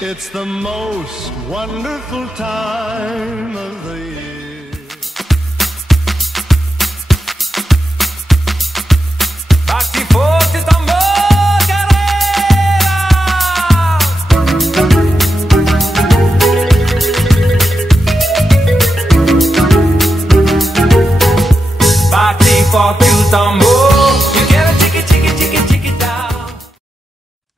It's the most wonderful time of the year. Bate forte tambor, galera! Bate forte o tambor, eu quero tique down.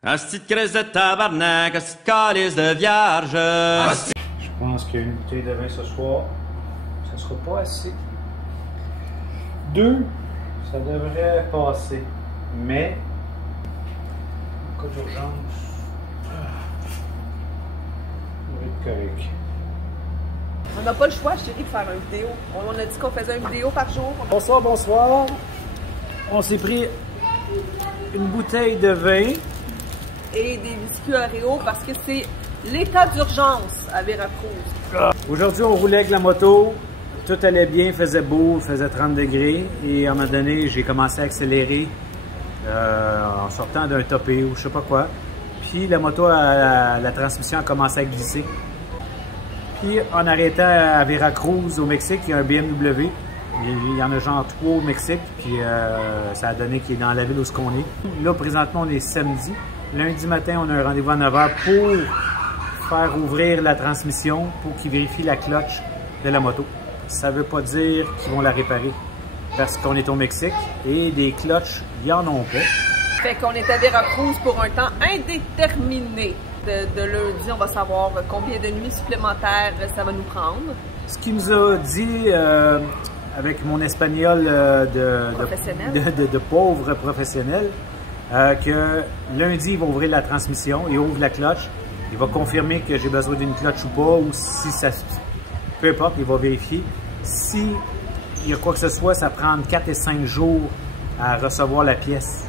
Asti de crise de tabarnak, asti de calice de vierge. Je pense qu'une bouteille de vin ce soir, ça sera pas assez. 2, ça devrait passer. Mais, en cas d'urgence, ça va être correct. On n'a pas le choix, chérie, de faire une vidéo. On a dit qu'on faisait une vidéo par jour. Bonsoir, bonsoir. On s'est pris une bouteille de vin. Et des biscuits Oreo parce que c'est l'état d'urgence à Veracruz. Aujourd'hui, on roulait avec la moto. Tout allait bien, il faisait beau, il faisait 30 degrés. Et à un moment donné, j'ai commencé à accélérer en sortant d'un topé ou je sais pas quoi. Puis la moto, la transmission a commencé à glisser. Puis en arrêtant à Veracruz, au Mexique, il y a un BMW. Il y en a genre 3 au Mexique. Puis ça a donné qu'il est dans la ville où on est. Là, présentement, on est samedi. Lundi matin, on a un rendez-vous à 9 h pour faire ouvrir la transmission, pour qu'ils vérifient la clutch de la moto. Ça ne veut pas dire qu'ils vont la réparer, parce qu'on est au Mexique et des clutches, il y en a pas. Fait qu'on est à Veracruz pour un temps indéterminé. De lundi, on va savoir combien de nuits supplémentaires ça va nous prendre. Ce qu'il nous a dit, avec mon espagnol de pauvre professionnel, que lundi, il va ouvrir la transmission, il ouvre la clutch, il va confirmer que j'ai besoin d'une clutch ou pas, ou si ça... Peu importe, il va vérifier. Si il y a quoi que ce soit, ça prend 4 et 5 jours à recevoir la pièce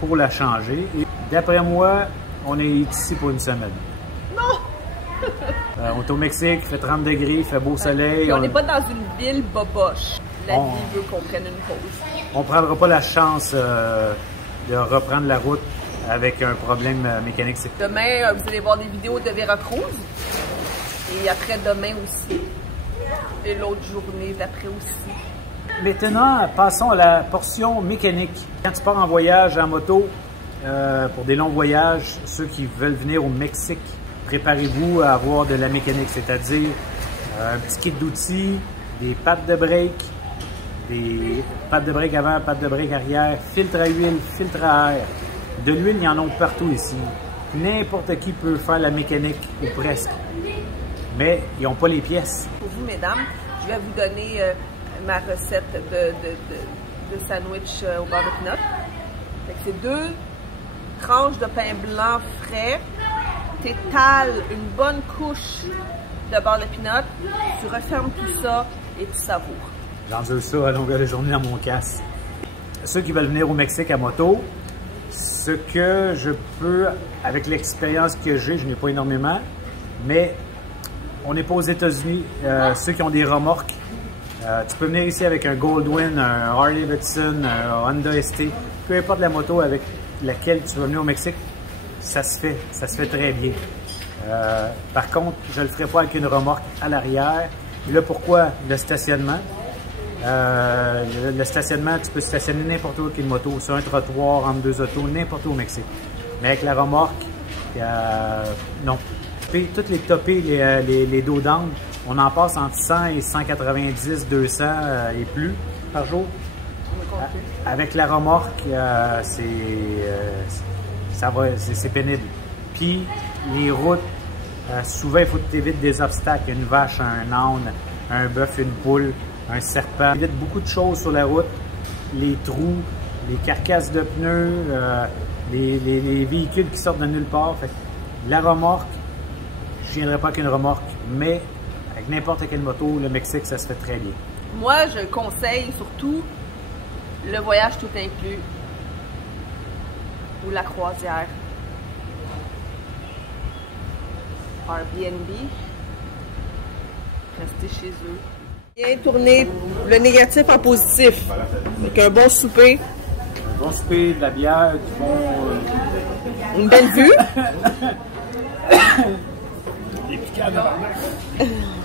pour la changer. Et d'après moi, on est ici pour une semaine. Non! On est au Mexique, il fait 30 degrés, il fait beau soleil. Et on n'est pas dans une ville boboche. La vie veut qu'on prenne une pause. On ne prendra pas la chance de reprendre la route avec un problème mécanique. Demain, vous allez voir des vidéos de Veracruz. Et après-demain aussi. Et l'autre journée d'après aussi. Maintenant, passons à la portion mécanique. Quand tu pars en voyage en moto, pour des longs voyages, ceux qui veulent venir au Mexique, préparez-vous à avoir de la mécanique, c'est-à-dire un petit kit d'outils, des pattes de break, des pattes de break avant, pattes de break arrière, filtre à huile, filtre à air. De l'huile, il y en a partout ici. N'importe qui peut faire la mécanique, ou presque. Mais ils n'ont pas les pièces. Pour vous, mesdames, je vais vous donner ma recette de sandwich au beurre de pinot. C'est 2 tranches de pain blanc frais. Tu étales une bonne couche de beurre de pinot. Tu refermes tout ça et tu savoures. J'endure ça à longueur de journée dans mon casque. Ceux qui veulent venir au Mexique à moto, ce que je peux, avec l'expérience que j'ai, je n'ai pas énormément, mais on n'est pas aux États-Unis. Ceux qui ont des remorques, tu peux venir ici avec un Goldwyn, un Harley Davidson, un Honda ST, peu importe la moto avec laquelle tu vas venir au Mexique, ça se fait très bien. Par contre, je ne le ferai pas avec une remorque à l'arrière. Et là, pourquoi le stationnement? Le stationnement, tu peux stationner n'importe où avec une moto, sur un trottoir, entre 2 autos, n'importe où au Mexique. Mais avec la remorque, non. Puis, toutes les topées, les dos d'angle, on en passe entre 100 et 190, 200 et plus par jour. Avec la remorque, c'est pénible. Puis, les routes, souvent, il faut que tu évites des obstacles. Une vache, un âne, un bœuf, une poule, un serpent. Il y a beaucoup de choses sur la route. Les trous, les carcasses de pneus, les véhicules qui sortent de nulle part. Fait que la remorque, je ne viendrai pas qu'une remorque, mais avec n'importe quelle moto, le Mexique, ça se fait très bien. Moi, je conseille surtout le voyage tout inclus ou la croisière. Airbnb, rester chez eux. Bien tourner le négatif en positif. Avec un bon souper. Un bon souper, de la bière, du bon... Une belle vue. Les piquants de